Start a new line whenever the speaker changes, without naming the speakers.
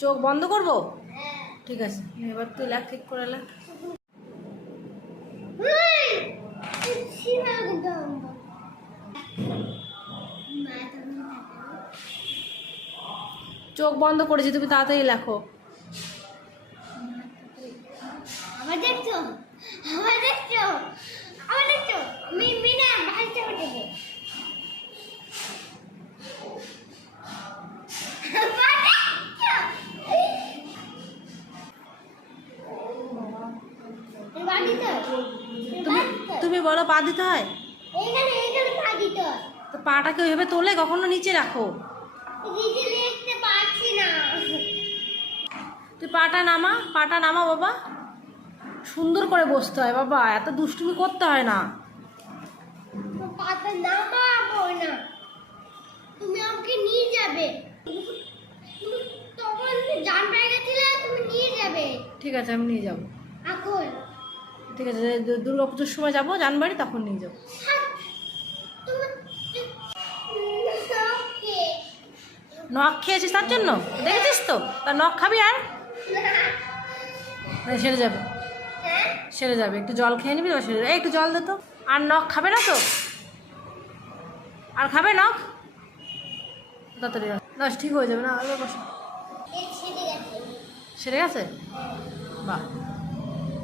চোখ বন্ধ করব? ঠিক আছে এবার তুই লেখ ঠিক করে লেখ। চোখ বন্ধ করেছি তুমি তাড়াতাড়ি লেখো। তুমি তুমি বলো পা দিতে হয়। তো পাটাকে ওইভাবে তোলে কখনো নিচে রাখো। তুই পাটা নামা পাটা নামা বাবা। সুন্দর করে বসতে হয় বাবা এত দুষ্টুমি করতে হয় না।
তুমি আমাকে নিয়ে যাবে। তুমি তখন জান পেয়ে গেছিলে তুমি নিয়ে যাবে।
ঠিক আছে আমি নিয়ে যাব।
এখন।
ঠিক আছে দুর্গা পুজোর সময় যাব জানবাড়ি তখন নিয়ে যাব। নখ খেয়েছিস তার জন্য? দেখেছিস তো? তা নখ খাবি আর? না, সেরে যাবে? সেরে যাবে একটু জল খেয়ে নিবি সেরে যাবে। একটু জল দে তো। আর নখ খাবে না তো? আর খাবে নখ? তাড়াতাড়ি দশ ঠিক হয়ে যাবে না। সেরে গেছে? বাহ।